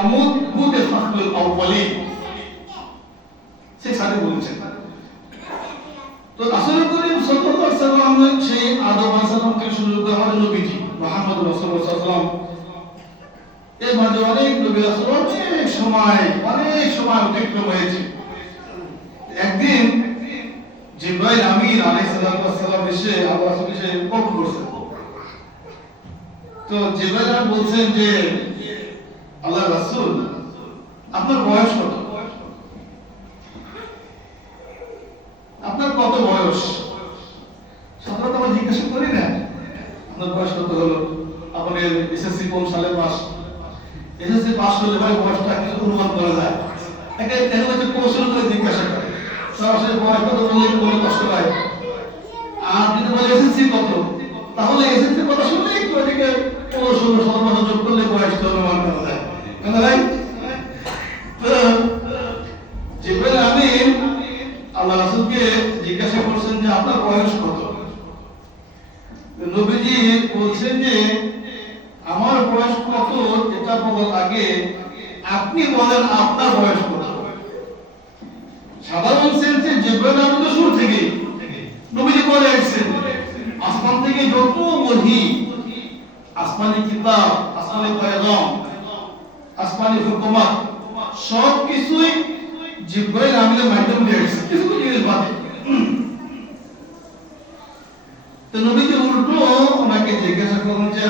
আমুদ বুদে ফাখরুল আউয়ালিন সেখানে বলেছেন। তো রাসূল করিম সাল্লাল্লাহু আলাইহি ওয়াসাল্লাম সেই আদম আলাইহিস সালাম থেকে শুরু করে আমাদের নবীজি মুহাম্মদ রাসূলুল্লাহ সাল্লাল্লাহু আলাইহি ওয়াসাল্লাম এর মাঝে অনেক নবী রাসূল অনেক সময় অতিক্রম হয়েছে। একদিন জিবরাইল আমিন আলাইহিস সালাম এসে আল্লাহ রাসূলকে এসে কবুল করছেন। তো জিবরাইল বলছেন যে আল্লাহ রাসূল আপনার বয়স কত? আপনার কত বয়স? সাধারণত আমরা জিজ্ঞাসা করি না আপনার বয়স কত হলো, আপনি এসএসসি কোন সালে পাস? এসএসসি পাস করলে ভাই বয়সটা কিছু অনুমান করা যায়। একে কেন হচ্ছে কৌশল করে জিজ্ঞাসা করে, সরাসরি বয়স কত বললে কোনো কষ্ট হয়। আর যদি বলে এসএসসি কত, তাহলে এসএসসি কথা শুনলে একটু এদিকে 15-16 বছর যোগ করলে বয়সটা অনুমান করা যায়। কেন ভাই? জিবরাইল আমিন আল্লাহ রাসূলকে জিজ্ঞাসা করছেন যে আপনার বয়স কত? নবীজি বলছেন যে আমার বয়স কত এটা বলার আগে আপনি বলেন আপনার বয়স কত। সাধারণ সেন্সে জিবরাইল আমিন তো শুরু থেকে নবীজি বলে আসছেন আসমান থেকে যত ওহী, আসমানি কিতাব, আসমানি পয়গাম, আসমানি হুকুমাত সব কিছুই জিবরাইল আমিনের মাধ্যমে দিয়ে আসছে, কিছু জিনিস বাদে। তো নবীজি উল্টো ওনাকে জিজ্ঞাসা করলেন যে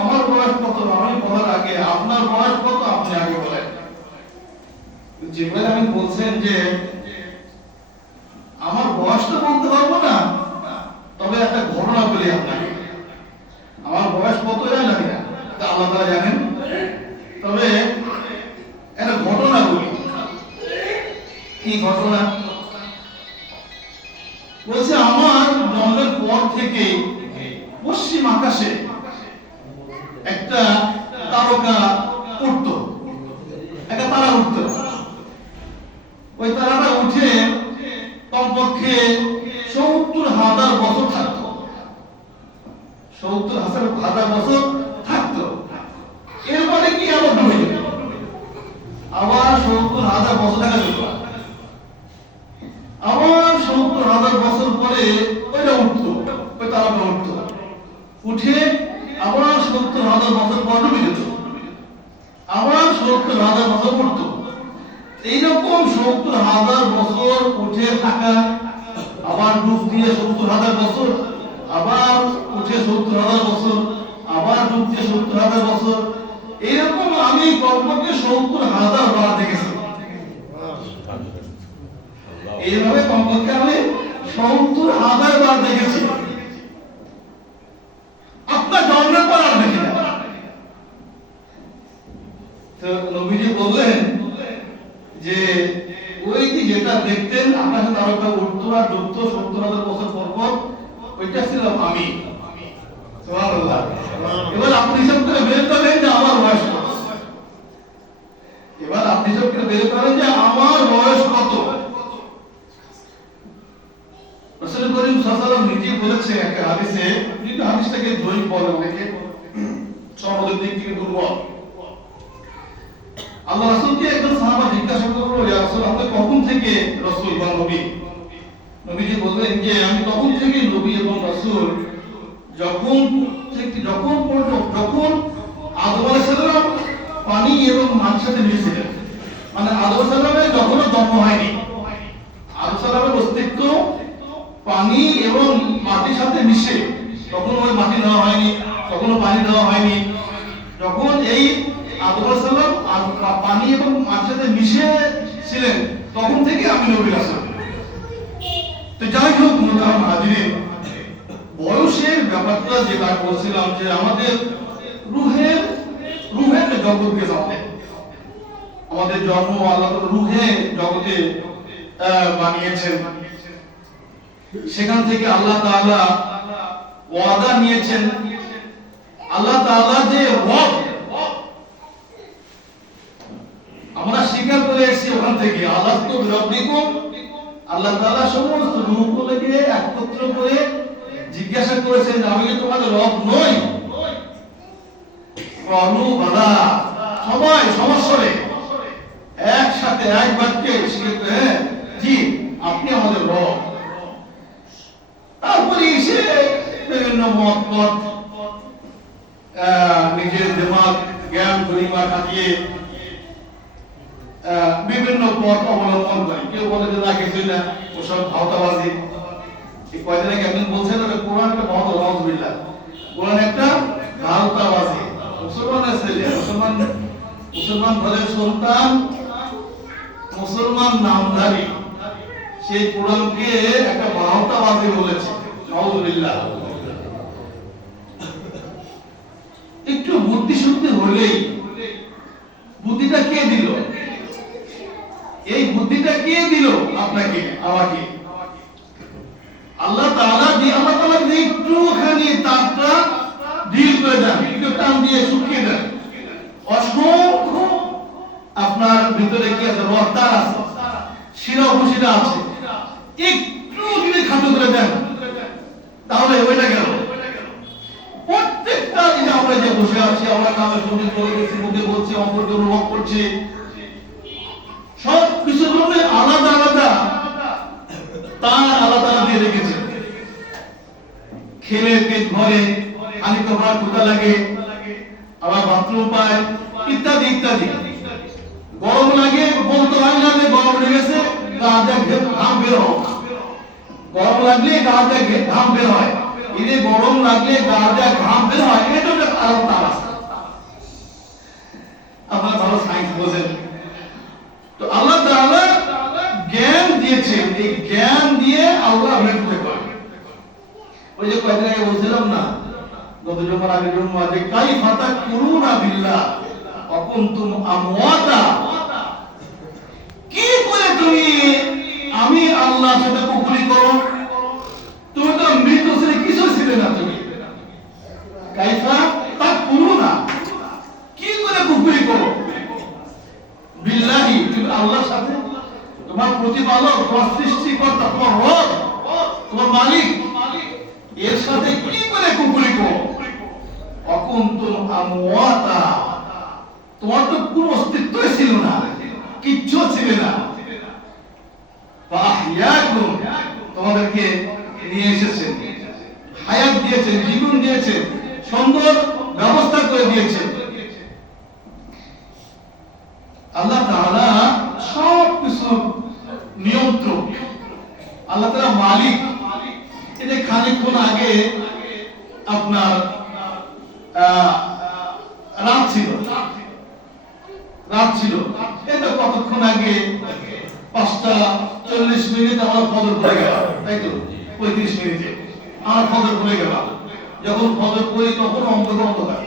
আমার বয়স কত, আমি বলার আগে আপনার বয়স কত আপনি আগে বলেন। জিবরাইল আমিন বলছেন যে আমার বয়সটা বলতে পারবো না, তবে একটা ঘটনা বলি আপনাকে। আমার বয়স কত জানি না, আল্লাহ তাআলা জানেন, তবে একটা ঘটনা বলি। কি ঘটনা? বলছে আমার জন্মের পর থেকে পশ্চিম আকাশে একটা তারকা উঠতো, একটা তারা উঠতো। ওই তারাটা উঠে কমপক্ষে 70,000 বছর থাকতো, 70,000 বছর থাকতো। এরপরে কি আবার ডুবে যেত, আবার 70,000 বছর দেখা যেত, আবার 70,000 বছর পরে ওইটা উঠতো, ওই তারাটা উঠতো, উঠে আবার 70,000 বছর পর ডুবে যেত, আবার 70,000 বছর উঠতো। এইরকম 70,000 বছর উঠে থাকা, আবার ডুব দিয়ে 70,000 বছর, আবার উঠে 70,000 বছর, আবার ডুব দিয়ে 70,000 বছর, এইরকম আমি কমপক্ষে 70,000 বার দেখেছি। এইভাবে কমপক্ষে আমি 70,000 বার দেখেছি। আপনার জন্মের পর আর দেখি না। তো নবীজি বললেন যে ওই কি যেটা দেখতেন আকাশে তারকা উঠতো আর ডুবতো 70,000 বছর পর পর, ওইটা ছিলাম আমি। সুবহানাল্লাহ। এবার আপনি হিসাব করে বের করেন যে আমার বয়স কত। এবার আপনি হিসাব করে বের করেন যে আমার বয়স কত। রাসূল করিম সাল্লাল্লাহু আলাইহি ওয়াসাল্লাম নিজে বলেছে একটা হাদিসে, কিন্তু হাদিসটাকে দৈহিক বলে অনেকে, সনদের দিক থেকে দুর্বল। আল্লাহ রাসূলকে একজন সাহাবা জিজ্ঞাসা করলো, ইয়া রাসূল আপনি কখন থেকে রাসূল বা নবী? নবীজি বললেন যে আমি তখন থেকে নবী এবং রাসূল যখন আদম আলাইহিস সালাম পানি এবং মাটির সাথে মিশেছিলেন। মানে আদম আলাইহিস সালামের যখনও জন্ম হয়নি, আদম সালামের অস্তিত্ব পানি এবং মাটির সাথে মিশে, তখন ওই মাটি দেওয়া হয়নি, তখনও পানি দেওয়া হয়নি। যখন এই আদম আলাইহিস সালাম পানি এবং মাটির সাথে মিশে ছিলেন, তখন থেকে আমি নবী রাসূল। তো যাই হোক মুহতারাম হাজিরিন, বয়সের ব্যাপারটা যেটা বলছিলাম যে আমাদের রুহের যে জগৎকে জানে, আমাদের জন্ম আল্লাহ তাআলা রুহের জগতে বানিয়েছেন। সেখান থেকে আল্লাহ তাআলা ওয়াদা নিয়েছেন। আল্লাহ তাআলা যে রব, আমরা স্বীকার করে এসেছি ওখান থেকে, আলাস্তু বিরাব্বিকুম, আল্লাহ তাআলা সমস্ত রূহগুলোকে একত্র করে জিজ্ঞাসা করেছেন আমি কি তোমাদের রব নই? ক্বালু বালা, সবাই সমস্যরে একসাথে এক বাক্যে হ্যাঁ জি আপনি আমাদের রব। তারপরে এসে বিভিন্ন মত নিজের দিমাগ জ্ঞান গরিমা খাটিয়ে বিভিন্ন পথ অবলম্বন করে। কেউ বলে যে না কিছুই না, ওসব ভাওতাবাজি। এই কয়দিন আগে একজন বলছেন কোরআন একটা ভাওতা, আলহামদুলিল্লাহ কোরআন একটা ভাওতাবাজি। মুসলমানের ছেলে মুসলমান ঘরের সন্তান, মুসলমান নামধারী, সেই কোরআনকে একটা ভাওতাবাজি বলেছে। আলহামদুলিল্লাহ। একটু বুদ্ধি শুদ্ধি হলেই, বুদ্ধিটা কে দিল? এই বুদ্ধিটা কে দিল আপনাকে আমাকে? আল্লাহ তাআলা দিয়ে, আল্লাহ তাআলা একটুখানি তারটা ডিল করে দেন, একটু টান দিয়ে শুকিয়ে দেন, অসংখ্য আপনার ভিতরে কি আছে? রক্তার আছে, শিরা উপশিরা আছে, একটু যদি খাটো করে দেন তাহলে ওইটা গেল। প্রত্যেকটা দিন আমরা যে বসে আছি, আমরা কামে শুনে চলে গেছি, মুখে বলছি, অন্তরে অনুভব করছি, সব কিছুর জন্য আলাদা আলাদা তার আলাদা দিয়ে রেখেছে। খেলে পেট ভরে, খালি কমার ক্ষুধা লাগে, আবার বাথরুম পায়, ইত্যাদি ইত্যাদি। গরম লাগে, বলতে হয় না যে গরম লেগেছে, গা থেকে ঘাম বের হয়। গরম লাগলে গা থেকে ঘাম বের হয়, এই গরম লাগলে গা থেকে ঘাম বের হয়, এটা একটা কারণ তার আছে। আপনারা ভালো সায়েন্স বোঝেন তো। আল্লাহ তাআলা জ্ঞান দিয়েছেন, এই জ্ঞান দিয়ে আল্লাহ মৃত্যু করে। ওই যে কয়েকদিন আগে বলছিলাম না, গত জুমার আগে জুমা, যে কাইফা তাকুরুনা বিল্লাহ ওয়া কুনতুম আমওয়াতা, কি করে তুমি আমি আল্লাহর সাথে কুফরি করো? তুমি তো মৃত ছিলে, কিছু ছিলে না। তুমি কাইফা তাকুরুনা, কি করে কুফরি করো? বিল্লাহি, তুমি আল্লাহর সাথে, তোমার প্রতিপালক, তোমার সৃষ্টিকর্তা, তোমার রব, তোমার মালিক, এর সাথে কি করে কুফরি করো? অকুনতুম আমওয়াতা, তোমার তো কোনো অস্তিত্বই ছিল না, কিচ্ছু ছিল না। ফাহিয়াকুম, তোমাদেরকে নিয়ে এসেছেন, হায়াত দিয়েছেন, জীবন দিয়েছেন, সুন্দর ব্যবস্থা করে দিয়েছেন। আল্লাহ তাআলা সব কিছু নিয়ন্ত্রক, আল্লাহ তাআলা মালিক। এটা খানিকক্ষণ আগে আপনার রাত ছিল, এটা কতক্ষণ আগে 5:40 আমার ফজর পড়ে গেল, তাই তো 35 মিনিটে আমার ফজর পড়ে গেল। যখন ফজর পড়ি তখন অন্ধকার,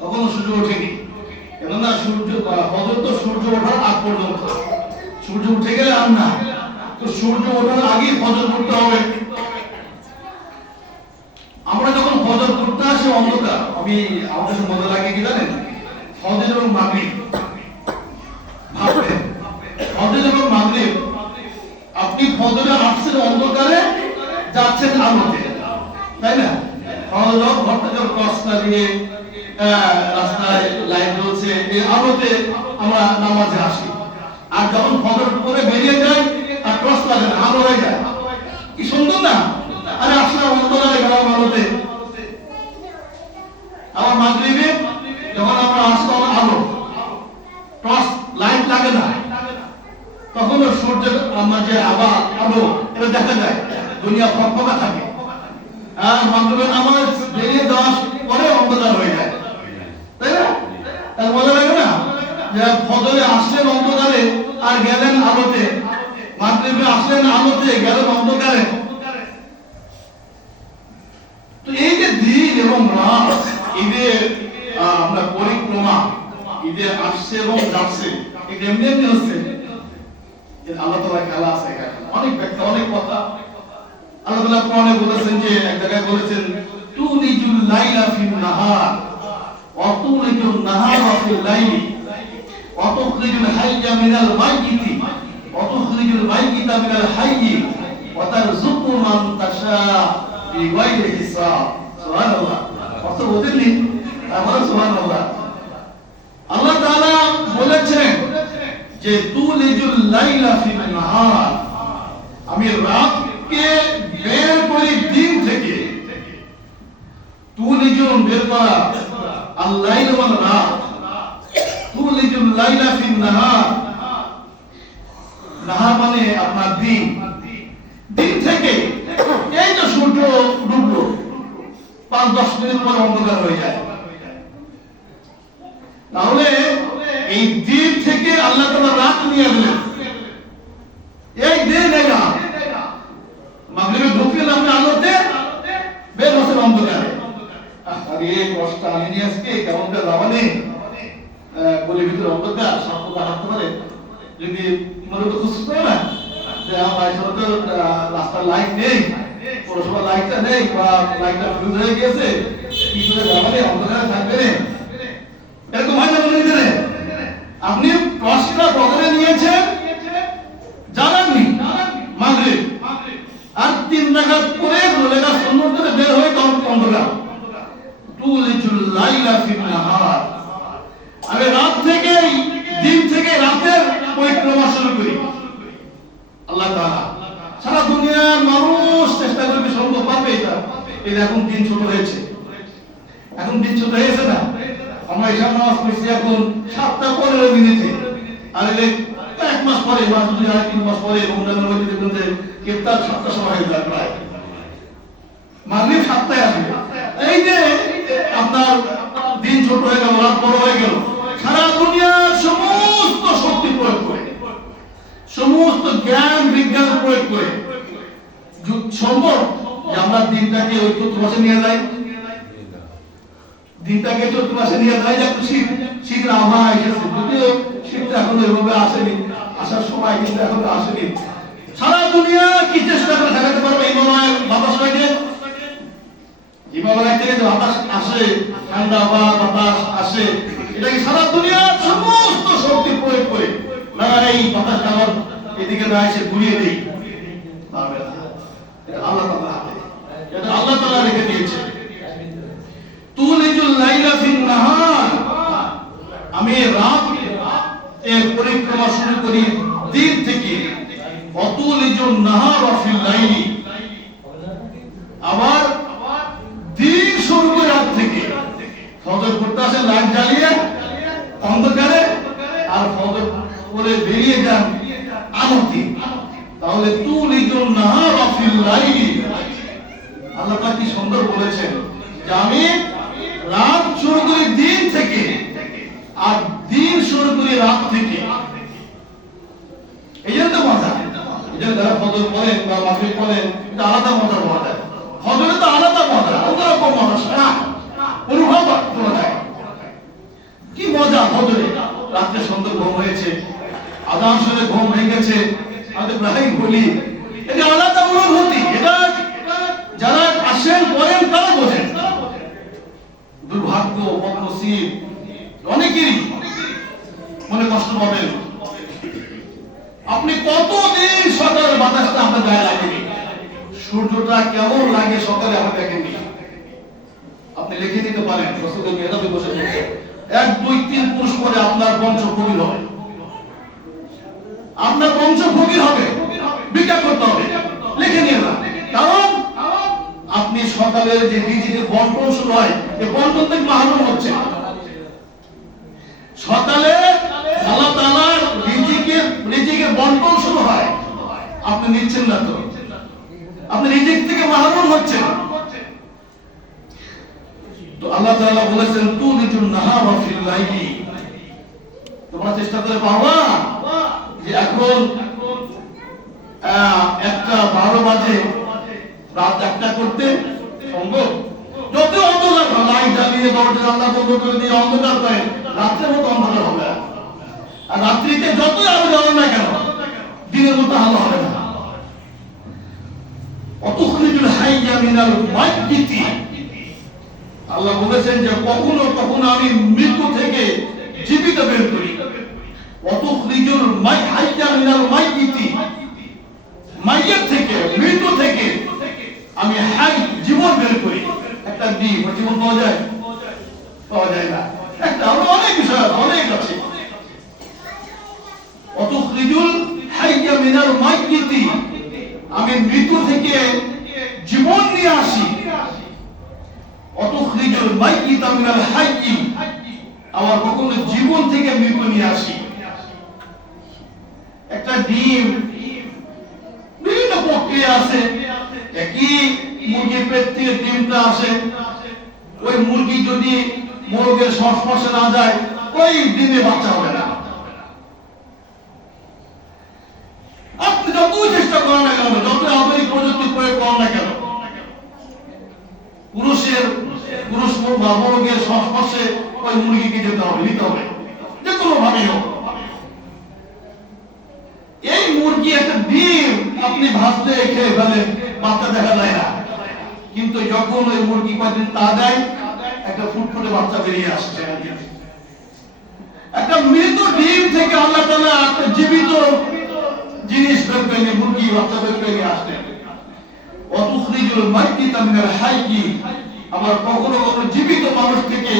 তখন সূর্য ওঠেনি। কেননা ফজর তো সূর্য ওঠার আগ পর্যন্ত, সূর্য উঠে গেলে আর না, তো সূর্য ওঠার আগে ফজর পড়তে হবে। আমরা যখন ফজর পড়তে আসি অন্ধকার, আমি আমাদের মজা লাগে কি জানেন? ফজর এবং মাগরিব, ফজর এবং মাগরিব, আপনি ফজরে আসছেন অন্ধকারে, যাচ্ছেন আলোতে, তাই না? ফজর ঘরটা যখন ক্রস দিয়ে রাস্তায় লাইট জ্বলছে, এই আলোতে আমরা নামাজে আসি। আর যখন ফজর পরে বেরিয়ে যায় আর ক্রস লাগে না, আলো হয়ে যায়, কি সুন্দর না? আরে আসলাম অন্ধকারে, গেলাম আলোতে। আমার মাগরিবে যখন আমরা আসলাম আলো, ক্রস লাইট লাগে না, তখন সূর্যের মাঝে আবার আলো এটা দেখা যায়, দুনিয়া ফকফকা থাকে। আর মাগরিবের নামাজ বেরিয়ে যাওয়ার পরে অন্ধকার হয়ে যায়, তাই না? তার মজা লাগে না? যে ফজরে আসলেন অন্ধকারে আর গেলেন আলোতে, মাগরিবে আসলেন আলোতে, গেলেন অন্ধকারে। তো এই যে দিন এবং রাত, ঈদের আমরা পরিক্রমা, ঈদের আসছে এবং যাচ্ছে, এটা এমনি এমনি হচ্ছে। আল্লাহ তাআলা খেলা আছে এখানে, অনেক ব্যাখ্যা, অনেক কথা। আল্লাহ তাআলা কোরআনে বলেছেন, যে এক জায়গায় বলেছেন, তুলিজুল লাইলা ফিন নাহার ওয়া তুলিজুন নাহারা ফিল লাইলি ওয়া তুখরিজুল হাইয়া মিনাল মাইয়িতি ওয়া তুখরিজুল মাইয়িতা মিনাল হাইয়ি ওয়া তারযুকু মান তাশা বিগাইরি হিসাব। সুবহানাল্লাহ। কত বলেননি? আমরা সুবহানাল্লাহ। আল্লাহ তাআলা বলেছেন যে তুলিজুল লাইলা ফিন নাহার, আমি রাতকে বের করি দিন থেকে। তুলিজুন বের করা, আল লাইল মানে রাত, তুলিজুল লাইলা ফিন নাহার, নাহার মানে আপনার দিন, দিন থেকে। এই যে সূর্য ডুবলো 5-10 মিনিট পরে অন্ধকার হয়ে যায়, তাহলে এই দিন থেকে আল্লাহ তাআলা রাত নিয়ে দিলেন। এই দিন এই রাত, মাগরিবে ঢুকলেন আপনি আলোতে, বের হচ্ছেন অন্ধকারে। আরে কষ্ট আমি নিয়ে আজকে কেমন করে যাবানি, গলির ভিতরে অন্ধকার, সাপ হাঁটতে পারে, যদি মনে তো খুঁজতে পারে না যে আমার তো রাস্তার লাইট নেই, পৌরসভা লাইটটা নেই, বা লাইটটা ফিউজ হয়ে গিয়েছে, কি করে যাবানি, অন্ধকারে থাকবে না, এরকম হয় না মনে ভিতরে। আপনি টর্চটা পকেটে নিয়েছেন, জানাননি মাগরিব, আর 3 রাকাত পরে 2 রাকাত সুন্নাত করে বের হয়ে অন্ধকার। তুলিজুল লাইলা ফিন নাহার, আমি রাত থেকে, দিন থেকে রাতের পরিক্রমা শুরু করি। আল্লাহ তাআলা সারা দুনিয়ার মানুষ চেষ্টা করবে, সম্ভব পাবে এটা। এই এখন দিন ছোট হয়েছে, এখন দিন ছোট হয়েছে না, আমরা এসব নামাজ পড়ছি এখন 7:15 মিনিটে, আর এই 1 মাস পরে, মাস 2 আর 3 মাস পরে রমজানের মধ্যে দেখবেন যে ইফতার 7টার সময় হয়ে যায়, প্রায় মাগরিব 7টায় আসবে। এই যে আপনার দিন ছোট হয়ে গেল, রাত বড় হয়ে গেল। সারা দুনিয়ার সমস্ত শক্তি প্রয়োগ করে, সমস্ত জ্ঞান বিজ্ঞান প্রয়োগ করে সম্ভব যে আমরা দিনটাকে ওই 14 মাসে নিয়ে যাই, দিনটাকে 14 মাসে নিয়ে যাই, যে শীত আবহাওয়া এসেছে, যদিও শীতটা এখনো এভাবে আসেনি, আসার সময় কিন্তু এখনো আসেনি। সারা দুনিয়া কি চেষ্টা করে দেখাতে পারবে হিমালয়ের বাতাস থেকে, হিমালয় থেকে যে বাতাস আসে, ঠান্ডা বাতাস আসে, এটা কি সারা দুনিয়ার সমস্ত শক্তি প্রয়োগ করে না এই বাতাস আমার এদিকে না এসে ঘুরিয়ে দেই, পারবে না। এটা আল্লাহ তাআলা হাতে, এটা আল্লাহ তাআলা রেখে দিয়েছে। তুলিজুল লাইলা ফিন নাহার, আমি রাত এর পরিক্রমা শুরু করি দিন থেকে। অতুলিজুন নাহার ফিল লাইলি, আবার দিন শুরু করে রাত থেকে। ফজর পড়তে আসে লাইট জ্বালিয়ে অন্ধকারে, আর ফজর পরে বেরিয়ে যান আলোতে। তাহলে তুলিজুন নাহার ফিল লাইলি, আল্লাহ পাক কি সুন্দর বলেছেন যে আমি রাত শুরু করি দিন থেকে, আর দিন শুরু করি রাত থেকে। এই জন্য মজা, এই জন্য যারা ফজর পড়েন বা মাগরিব পড়েন, এটা আলাদা মজা পাওয়া যায়। ফজরে তো আলাদা মজা, অন্যরকম মজা, সারা অনুভব করা যায়। কি মজা ফজরে, রাত্রে সুন্দর ঘুম হয়েছে, আযান শুনে ঘুম ভেঙেছে, আমাদের প্রায় বলি এটা আলাদা অনুভূতি। এটা যারা আসেন পড়েন তারা বোঝেন। দুর্ভাগ্য, বদনসিব অনেকেরই মনে কষ্ট পাবেন। আপনি কতদিন সকালে বাতাসটা আপনার গায়ে লাগেনি, সূর্যটা কেমন লাগে সকালে আপনি দেখেননি। আপনি লিখে দিতে পারেন, রাসূলের মেহরাবে বসে বসে 1, 2, 3 পুরুষ পরে আপনার বংশ ফকির হবে, আপনার বংশ ফকির হবে, বিচার করতে হবে, লিখে নিয়ে না। কারণ আপনি সকালের যে রিজিকের বন্টন শুরু হয়, এই বন্টন থেকে মাহরুম হচ্ছে। সকালে আল্লাহ তাআলার রিজিকের বন্টন শুরু হয়, আপনি নিচ্ছেন না, তো আপনি রিজিক থেকে মাহরুম হচ্ছেন। তো আল্লাহ তাআলা বলেছেন তুলিজুন নাহার ফিল লাইলি, তোমরা চেষ্টা করে পাবা যে এখন 1:12 বাজে, রাত 1টা করতে সম্ভব? যত অন্ধকার, লাইট জ্বালিয়ে দরজা জানলা বন্ধ করে দিয়ে অন্ধকার করে, রাত্রের মতো অন্ধকার হবে। আর রাত্রিতে যতই আলো জ্বালো না কেন, দিনের মতো আলো হবে না। অতুখরিজুল হাইয়া মিনাল মাইয়িতি, আল্লাহ বলেছেন যে কখনো কখনো আমি মৃত্যু থেকে জীবিত বের করি। অতুখরিজুল হাইয়া মিনাল মাইয়িতি, মাইয়িত থেকে, মৃত্যু থেকে আমি হাই, জীবন বের করি। একটা জীবন পাওয়া যায়? পাওয়া যায় না। একটা আমরা অনেক বিষয়, অনেক অতুখরিজুল হাইয়া মিনাল মাইয়িতি, আমি মৃত্যু থেকে জীবন নিয়ে আসি। অতুখরিজুল মাইয়িতা মিনাল হাইয়ি, আবার কখনো জীবন থেকে মৃত্যু নিয়ে আসি। একটা ডিম বিভিন্ন প্রক্রিয়া আছে, একই মুরগির পেট থেকে ডিমটা আসে, ওই মুরগি যদি মোরগের সংস্পর্শে না যায় ওই ডিমে বাচ্চা হবে না। আপনি যতই চেষ্টা করেন না কেন, যত আধুনিক প্রযুক্তি প্রয়োগ করেন না কেন, পুরুষ বা মোরগের সংস্পর্শে ওই মুরগিকে যেতে হবে, নিতে হবে, যে কোনো ভাবেই হোক। এই মুরগি একটা ডিম আপনি ভাজতে খেয়ে ফেলেন, বাচ্চা দেখা যায় না, কিন্তু যখন ওই মুরগি কয়েকদিন তা দেয় একটা ফুটফুটে বাচ্চা বেরিয়ে আসছে। একটা মৃত ডিম থেকে আল্লাহ তাআলা একটা জীবিত জিনিস বের করে নিয়ে মুরগি বাচ্চা বের করে নিয়ে আসলেন। অতুখরিজুল মাইয়িতা মিনাল হাইয়ি, আবার কখনো কখনো জীবিত মানুষ থেকে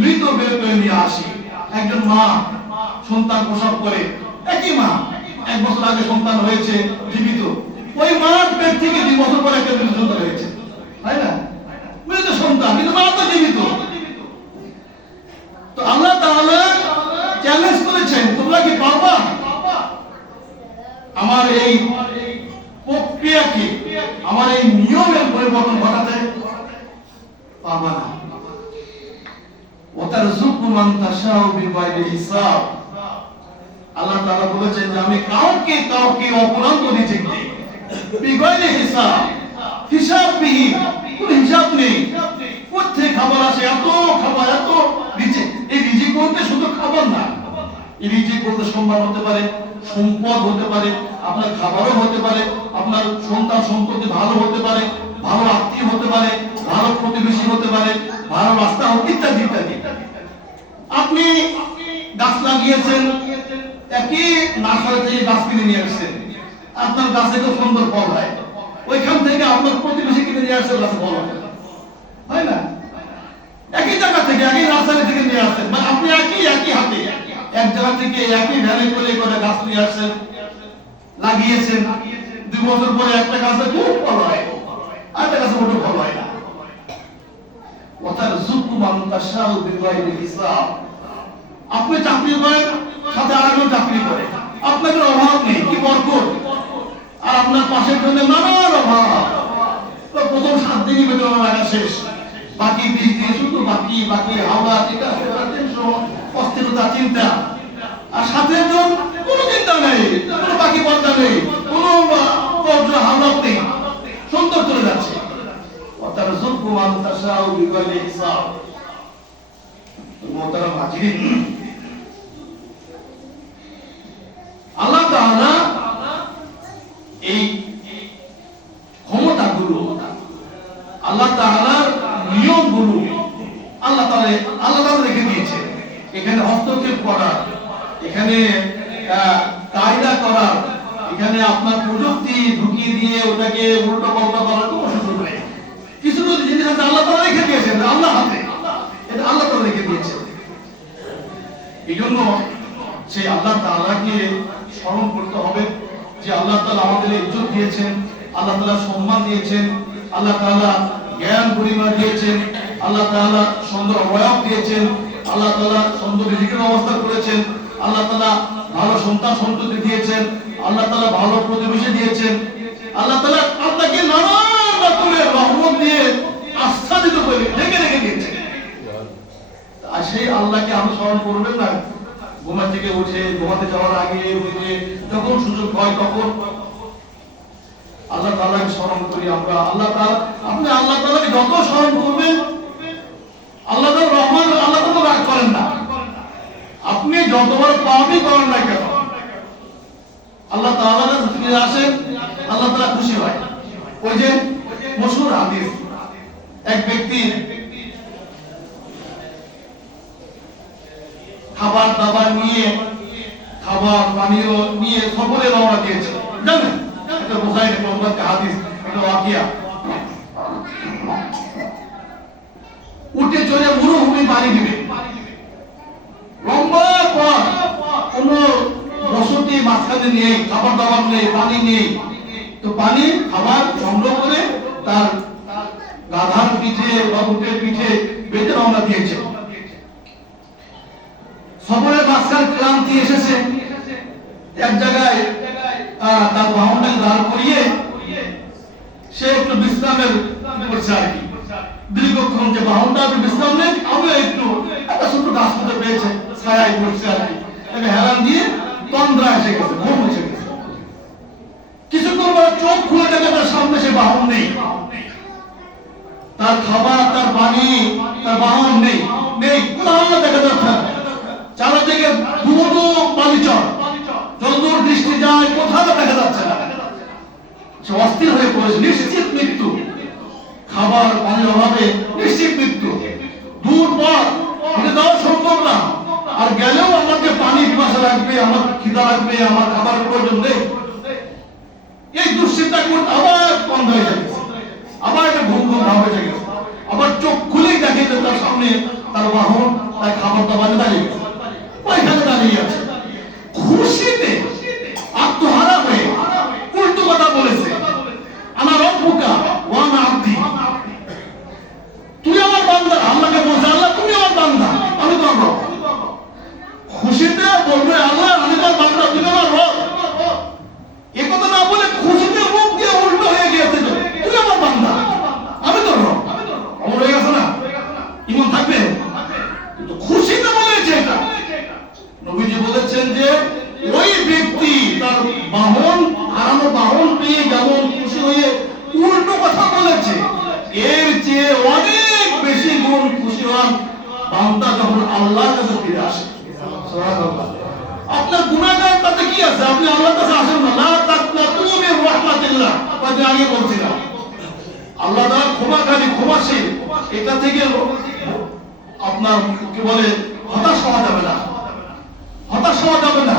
মৃত বের করে নিয়ে আসি। একজন মা সন্তান প্রসব করে, একই মা 1 বছর আগে সন্তান হয়েছে জীবিত, ওই মার পেট থেকে 2 বছর পরে একটা মৃত সন্তান হয়েছে, তাই না? মৃত সন্তান, কিন্তু মা তো জীবিত। তো আল্লাহ তাআলা চ্যালেঞ্জ করেছেন, তোমরা কি পারবা আমার এই প্রক্রিয়াকে, আমার এই নিয়মের পরিবর্তন ঘটাতে? পারবা না। ওয়াতারযুকু মান তাশাউ বিগাইরি হিসাব, আল্লাহ তাআলা বলেছেন যে আমি কাউকে অপরান্ত রিজিক দেই, বিগাইরি হিসাব, হিসাববিহীন, কোনো হিসাব নেই। কোথেকে খাবার আসে, এত খাবার, এত রিজিক। এই রিজিক বলতে শুধু খাবার না, এই রিজিক বলতে সম্মান হতে পারে, সম্পদ হতে পারে, আপনার খাবারও হতে পারে, আপনার সন্তান সন্ততি ভালো হতে পারে, ভালো আত্মীয় হতে পারে, ভালো প্রতিবেশী হতে পারে, ভালো রাস্তা হতে, ইত্যাদি ইত্যাদি। আপনি গাছ লাগিয়েছেন, একই নার্সারি থেকে গাছ কিনে নিয়ে আসছেন, আপনার গাছে খুব সুন্দর ফল হয়, ওইখান থেকে আপনার প্রতিবেশী কিনে নিয়ে আসছে, গাছে ফল হয় না? একই জায়গা থেকে, একই নার্সারি থেকে নিয়ে আসছেন, মানে আপনি একই হাতে এক জায়গা থেকে একই ভ্যানে করে গাছ নিয়ে আসছেন, লাগিয়েছেন, 2 বছর পরে একটা গাছে খুব ফল হয়, আর একটা গাছে মোটেও ফল হয় না। ওয়াতারযুকু মান তাশাউ বিগাইরি হিসাব, আপনি চাকরি করেন, সাথে আরেকজন চাকরি করে, আপনার কোনো অভাব নেই, কি বরকত। আর আপনার পাশের জন্য নানান অভাব, তো প্রথম 7 দিনই বেতন লাগা শেষ, বাকি 20 দিন শুধু বাকি হাওয়া, চিন্তা, টেনশন, অস্থিরতা, চিন্তা। আর সাথে জন কোনো চিন্তা নেই, কোনো বাকি পর্দা নেই, কোনো হাওলাত নেই, সুন্দর চলে যাচ্ছে। ওয়াতারযুকু মান তাশাউ বিগাইরি হিসাব। মুহতারাম হাজিরিন, আল্লাহ তাআলা এই ক্ষমতাগুলো, আল্লাহ তাআলার নিয়মগুলো আল্লাহ তাআলা রেখে দিয়েছে। এখানে হস্তক্ষেপ করার, এখানে কায়দা করার, এখানে আপনার প্রযুক্তি ঢুকিয়ে দিয়ে ওটাকে উল্টো পাল্টা করার কোনো সুযোগ নেই। কিছু জিনিস আছে আল্লাহ তাআলা রেখে দিয়েছেন, আল্লাহ হাতে, এটা আল্লাহ তাআলা রেখে দিয়েছেন। এই জন্য সেই আল্লাহ তাআলাকে স্মরণ করতে হবে যে আল্লাহ তাআলা আমাদের ইজ্জত দিয়েছেন, আল্লাহ তাআলা সম্মান দিয়েছেন, আল্লাহ তাআলা জ্ঞান পরিমাণ দিয়েছেন, আল্লাহ তাআলা সুন্দর অবয়ব দিয়েছেন, আল্লাহ তাআলা সুন্দর রিজিকের ব্যবস্থা করেছেন, আল্লাহ তাআলা ভালো সন্তান সন্ততি দিয়েছেন, আল্লাহ তাআলা ভালো প্রতিবেশী দিয়েছেন, আল্লাহ তাআলা আপনাকে নানান রকমের রহমত দিয়ে আচ্ছাদিত করে ঢেকে রেখে দিয়েছেন। আর সেই আল্লাহকে আপনি স্মরণ করবেন না? ঘুমা থেকে উঠে, ঘুমাতে যাওয়ার আগে, যখন সুযোগ হয় তখন আল্লাহ তাআলাকে স্মরণ করি আমরা। আপনি আল্লাহ তাআলাকে যত স্মরণ করবেন, আল্লাহ তাআলা রহমান, আল্লাহ তাআলা রাগ করেন না। আপনি যতবার পাপই করেন না কেন, আল্লাহ তাআলার কাছে ফিরে আসেন, আল্লাহ তাআলা খুশি হয়। ওই যে মশহুর হাদিস, এক ব্যক্তি খাবার দাবার নিয়ে, খাবার পানীয় নিয়ে সফরে রওনা দিয়েছে, জানেন? এটা বুখারী মুসলিমের হাদিস, এটা ওয়াকিয়া। উঠে চলে মরুভূমি পাড়ি দিবে, লম্বা পথ, কোনো বসতি পথে মাঝখানে নেই, খাবার দাবার নেই, পানি নেই, তো পানি খাবার সংগ্রহ করে তার গাধার পিঠে বা উটের পিঠে বেঁধে রওনা দিয়েছে। সফরের মাঝখানে ক্লান্তি এসেছে, এক জায়গায় তার বাহনটাকে দাঁড় করিয়ে সে একটু বিশ্রামের করছে আর কি। দীর্ঘক্ষণ যে বাহনটা একটু বিশ্রাম নেই, আমিও একটু একটা ছোট্ট গাছ মধ্যে পেয়েছে, ছায়ায় পড়ছে আর কি। তাকে হেলান দিয়ে তন্দ্রা এসে গেছে, ঘুম এসে গেছে। কিছুক্ষণ পরে চোখ খুলে দেখে তার সামনে সে বাহন নেই, তার খাবার, তার পানি, তার বাহন নেই, কোথাও দেখা যাচ্ছে না। চারদিকে দুটো বালিচর, যতদূর দৃষ্টি যায় কোথাও দেখা যাচ্ছে না। সে অস্থির হয়ে পড়েছে, নিশ্চিত মৃত্যু, খাবার পানির অভাবে নিশ্চিত মৃত্যু। দূর পথ, এটা দেওয়া সম্ভব না, আর গেলেও আমাকে পানি পিপাসা লাগবে, আমার খিদা লাগবে, আমার খাবারের প্রয়োজন নেই। এই দুশ্চিন্তা করতে আবার বন্ধ হয়ে যাবে, আবার একটা ঘুম ঘুম ভাব হয়ে গেছে। আবার চোখ খুলেই দেখে যে তার সামনে তার বাহন, তার খাবার দাবার দাঁড়িয়ে গেছে, ওইখানে দাঁড়িয়ে আছে। খুশিতে আত্মহারা হয়ে উল্টো কথা বলেছে, আমার রব্বুকা ওয়া আনা আবদি, তুই আমার বান্দা। আল্লাহকে বলছে, আল্লাহ তুমি আমার বান্দা, আমি তোমার রব। খুশিতে বলবে, আল্লাহ আমি তোমার বান্দা, তুমি আমার রব। এ কথা না বলে খুশিতে মুখ দিয়ে উল্টো হয়ে গিয়েছে, তুই আমার বান্দা, আমি তোর রব। অমর হয়ে গেছে না? ইমান থাকবে? কিন্তু খুশিতে বলেছে এটা। নবীজি বলেছেন যে ওই ব্যক্তি তার বাহন, হারানো বাহন পেয়ে যেমন খুশি হয়ে উল্টো কথা বলেছে, এর চেয়ে অনেক বেশি গুণ খুশি হন বান্দা যখন আল্লাহর কাছে ফিরে আসে। সুবহানাল্লাহ। আপনার গুনাহগার তাতে কি আছে? আপনি আল্লাহর কাছে আসেন না, লা তাকনাতু মির রাহমাতিল্লাহ, আমি আগে বলছিলাম আল্লাহ তাআলা ক্ষমাকারী, ক্ষমাশীল, এটা থেকে আপনার কি বলে হতাশ হওয়া যাবে না, হতাশ হওয়া যাবে না।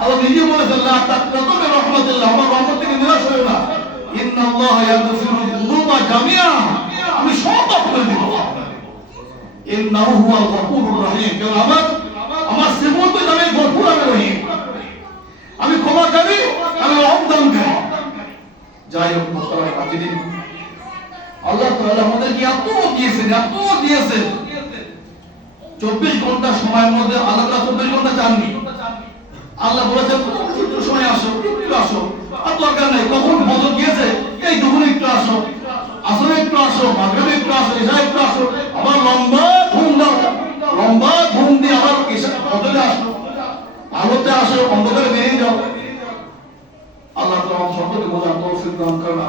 আল্লাহ নিজে বলেছেন, লা তাকনাতু মির রাহমাতিল্লাহ, আমার রহমত থেকে নিরাশ হয়ো না। ইন্নাল্লাহ ইয়াগফিরুল যুনুবা জামিআ, আমি সব মাফ করে দেব। ইন্নাহু হুয়াল গফুরুর রহিম, কারণ আমার সিফত হচ্ছে আমি গফুর, আমি রহিম, আমি ক্ষমাকারী, আমি রহমতদানকারী। যাই হোক মুহতারাম হাজিরিন, আল্লাহ তাআলা আমাদেরকে এত দিয়েছেন। 24 ঘন্টা সময়ের মধ্যে আল্লাহ তাআলা 24 ঘন্টা চাননি। আল্লাহ বলেছেন একটু সময় আসো, একটু আসো, আর দরকার নাই। কখন ফজর গিয়েছে, এই দুপুরে একটু আসো, আসরে একটু আসো, মাগরিবে একটু আসো, ইশা একটু আসো, আবার লম্বা ঘুম দাও, লম্বা ঘুম দিয়ে আবার ফজরে আসো, আলোতে আসো, অন্ধকারে বেরিয়ে যাও। আল্লাহ তাআলা সকলকে বোঝার তৌফিক দান করেন।